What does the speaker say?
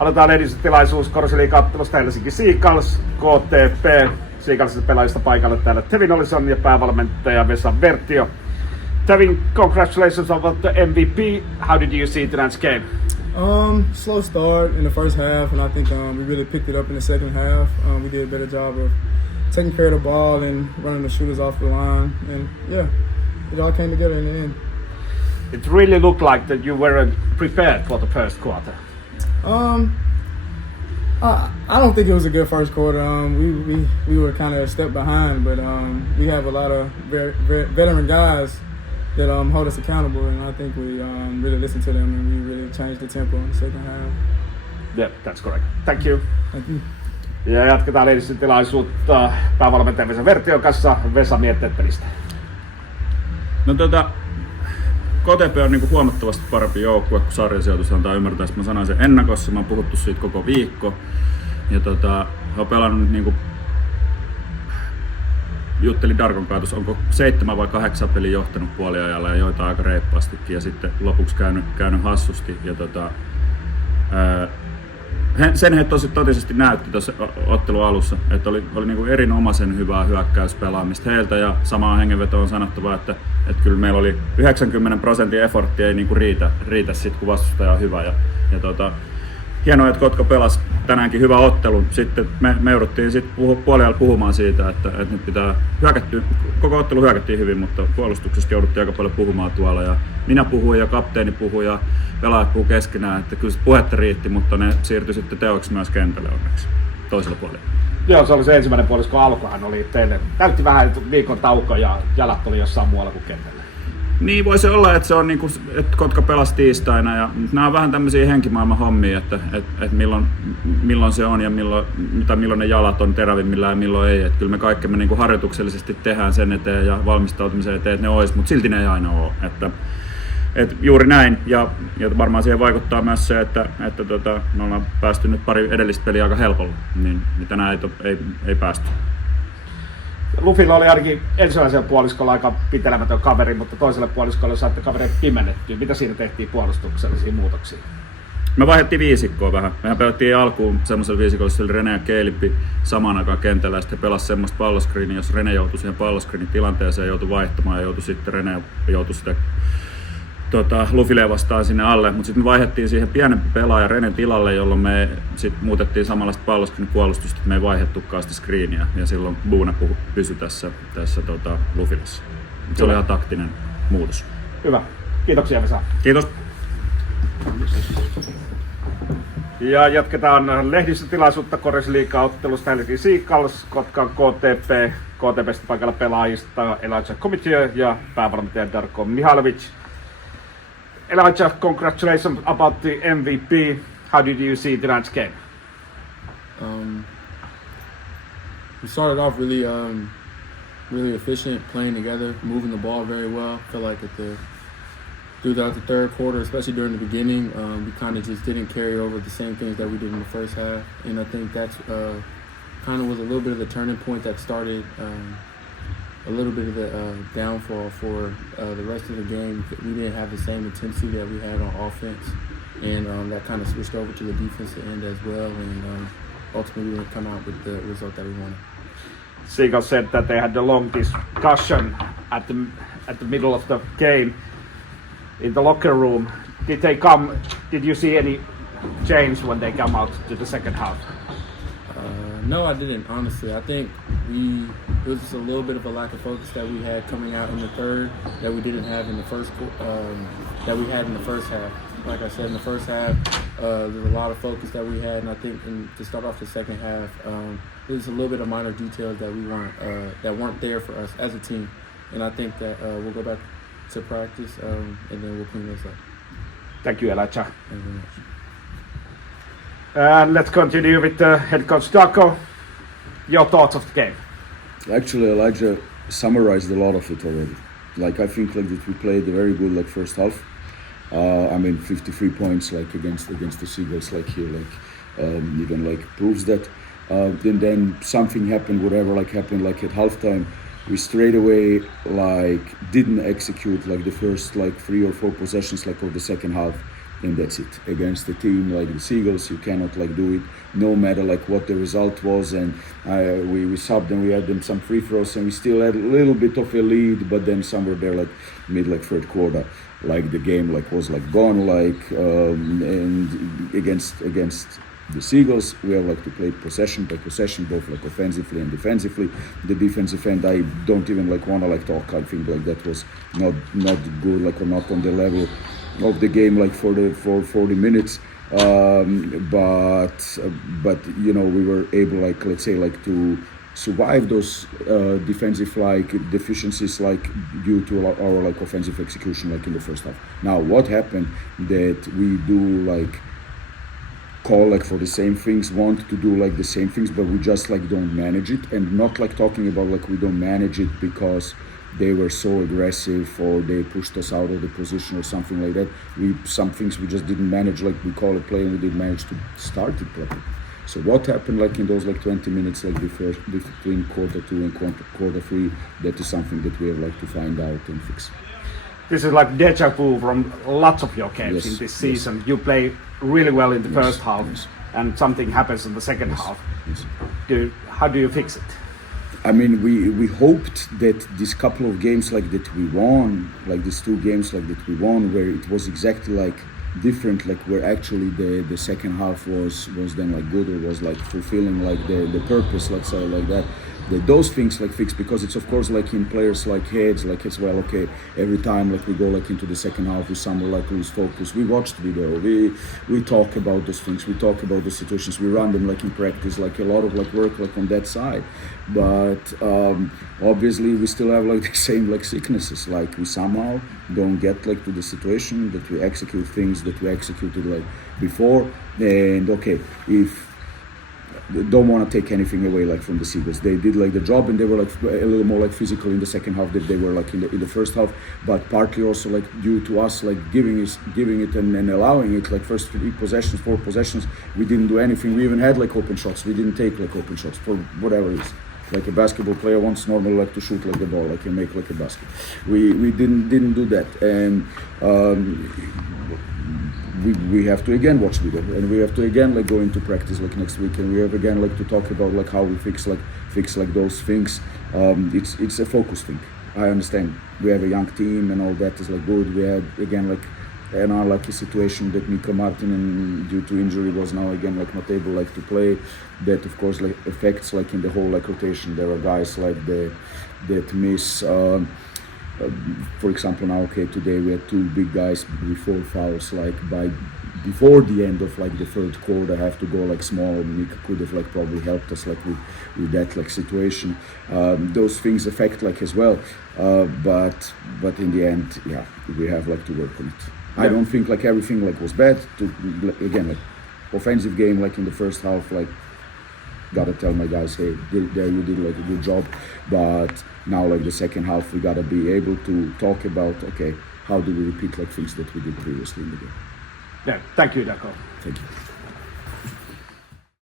Aloitetaan Lehdistön tilaisuus Korsi-liiga-ottelusta Helsinki Seagulls, KTP. Seagullsin pelaajista paikalla täällä Tevin Olison ja päävalmentaja Vesa Vertio. Tevin, congratulations about the MVP. How did you see tonight's game? Slow start in the first half, and I think we really picked it up in the second half. We did a better job of taking care of the ball and running the shooters off the line, and yeah, it all came together in the end. It really looked like that you weren't prepared for the first quarter. I don't think it was a good first quarter. We were kind of a step behind, but we have a lot of very veteran guys that hold us accountable, and I think we really listened to them and we really changed the tempo in the second half. Yeah, that's correct. Thank you. Thank you. Ja jatketaan Lehdistön tilaisuutta päävalmentaja Vesa Vertion kanssa. Vesa, mietteet pelistä. No KTP on niinku huomattavasti parempi joukkue kuin sarjasijoitus antaa ymmärtää, että mä sanoin sen ennakossa, mä oon puhuttu siitä koko viikko. Ja he on pelannut niinku, juttelin Darkon kanssa, onko 7 vai 8 peliä johtanut puoliajalla ja joita aika reippaastikin ja sitten lopuksi käynyt hassusti. Ja sen he totisesti näytti tuossa ottelun alussa, että oli niinku erinomaisen hyvää hyökkäyspelaamista heiltä ja samaan hengenvetoon on sanottava, että kyllä meillä oli 90% efforttia ei niinku riitä sit kun vastustaja on hyvä. Ja hienoa, että Kotka pelasi tänäänkin hyvä ottelun. Sitten me jouduttiin puoliajalla puhumaan siitä, että nyt pitää koko ottelu hyökättiin hyvin, mutta puolustuksesta jouduttiin aika paljon puhumaan tuolla. Ja minä puhuin ja kapteeni puhui ja pelaajat puhui keskenään, että kyllä se puhetta riitti, mutta ne siirtyi sitten teoiksi myös kentälle onneksi toisella puolella. Joo, se oli se ensimmäinen puolisko alkuhan oli teille. Täytti vähän viikon tauko ja jalat oli jossain muualla kuin kentällä. Niin voisi olla, että se on niinku, että Kotka pelasi tiistaina ja nämä on vähän tämmöisiä henkimaailman hommia, että milloin se on ja milloin ne jalat on terävimmillään ja milloin ei. Että kyllä me kaikkemme niinku harjoituksellisesti tehdään sen eteen ja valmistautumisen eteen, että ne olisi, mutta silti ne ei aina ole. Että juuri näin ja varmaan siihen vaikuttaa myös se, että me ollaan päästy nyt pari edellistä peliä aika helpolla, niin tänään ei päästy. Lufilla oli ainakin ensimmäisellä puoliskolla aika pitelemätön kaveri, mutta toiselle puoliskolle saatte kavereita pimennettyä. Mitä siinä tehtiin puolustuksellisia muutoksia? Me vaihdettiin viisikkoa vähän. Mehän pelattiin alkuun semmoisella viisikolla, jossa oli Rene ja Keilippi samaan aikaan kentällä ja sitten pelasi semmoista palloskriiniä, jos Rene joutui siihen palloskriinin tilanteeseen ja joutui vaihtamaan ja joutui sitten Rene joutui sitä Lufille vastaan sinne alle, mutta sitten me vaihdettiin siihen pienempi pelaaja Renen tilalle, jolloin me sitten muutettiin samanlaista palloskriinin puolustusta, että me ei vaihdettukaan sitä screeniä ja silloin Buuna pysyi tässä Lufilassa. Se oli ihan taktinen muutos. Hyvä. Kiitoksia Vesa. Kiitos. Ja jatketaan Lehdistön tilaisuutta Korsi-liiga-ottelusta Helsinki Seagulls, Kotkan KTP. KTP:stä paikalla pelaajista Elijah Komityö ja päävalmentaja Darko Mihailovic. Elijah, congratulations about the MVP. How did you see tonight's game? We started off really efficient, playing together, moving the ball very well. Felt like throughout the third quarter, especially during the beginning, we kind of just didn't carry over the same things that we did in the first half. And I think that's kind of was a little bit of the turning point that started a little bit of the downfall for the rest of the game. We didn't have the same intensity that we had on offense, and that kind of switched over to the defensive end as well, and ultimately we didn't come out with the result that we wanted. Seagull said that they had a long discussion at the middle of the game in the locker room. Did you see any change when they come out to the second half? No, I didn't, honestly. I think it was just a little bit of a lack of focus that we had coming out in the third that we didn't have in the that we had in the first half. Like I said, in the first half, there's a lot of focus that we had, and I think to start off the second half, there's a little bit of minor details that weren't there for us as a team. And I think that we'll go back to practice, and then we'll clean this up. Thank you, Elijah. Thank you very much. And let's continue with head coach Darko. Your thoughts of the game? Actually, Elijah summarized a lot of it already. Like I think that we played a very good first half. 53 points against the Seagulls here even proves that. Then something happened, whatever happened at halftime. We straight away didn't execute the first 3 or 4 possessions of the second half. and that's it. Against a team like the Seagulls, you cannot like do it, no matter like what the result was. And we subbed and we had them some free throws, and we still had a little bit of a lead. But then somewhere there, like mid like third quarter, like the game like was like gone. And against the Seagulls, we have like to play possession by possession, both like offensively and defensively. The defensive end, I don't even like want to like talk. I think like that was not good, like or not on the level of the game, like for 40 minutes. But you know, we were able, like let's say, like to survive those defensive like deficiencies, like due to our like offensive execution, like in the first half. Now, what happened that we do like call like for the same things, want to do like the same things, but we just like don't manage it. And not like talking about like we don't manage it because they were so aggressive or they pushed us out of the position or something like that. Some things we just didn't manage, like we call a play and we didn't manage to start it properly. So what happened like in those like 20 minutes like between quarter 2 and quarter 3, that is something that we have like to find out and fix. This is like deja vu from lots of your games in this season. Yes. You play really well in the Yes, first half, yes. and something happens in the second half. Yes. How do you fix it? I mean, we hoped that this couple of games like that we won, like these 2 games like that we won, where it was exactly like different, like where actually the second half was then like good, or was like fulfilling like the purpose, let's say like that. Those things like fixed, because it's of course like in players like heads, like as well, okay, every time like we go like into the second half, we somehow like lose focus. We watched video, we talk about those things, we talk about the situations, we run them like in practice, like a lot of like work like on that side. But obviously we still have like the same like sicknesses, like we somehow don't get like to the situation that we execute things that we executed like before. And okay, if don't want to take anything away like from the Seagulls, they did like the job, and they were like a little more like physical in the second half than they were like in the first half. But partly also like due to us like giving it and allowing it, like first 4 possessions, we didn't do anything. We even had like open shots, we didn't take like open shots for whatever it is. Like a basketball player wants normally like to shoot like the ball, like and make like a basket. We didn't do that, and we have to again watch video, and we have to again like go into practice like next week, and we have again like to talk about like how we fix like those things. It's a focus thing. I understand we have a young team and all that is like good. We had again like an unlucky situation that Mika Martin, and due to injury, was now again like not able like to play. That of course like affects like in the whole like rotation. There are guys like that miss. For example, now okay, today we had 2 big guys with 4 fouls. Like before the end of like the third quarter, have to go like small. Mika could have like probably helped us like with that like situation. Those things affect like as well. But in the end, yeah, we have like to work on it. I don't think like everything like was bad. Again, like offensive game like in the first half, like gotta tell my guys, hey, there you did like a good job. But now like the second half, we gotta be able to talk about, okay, how do we repeat like things that we did previously in the game. Yeah, thank you, Darko. Thank you.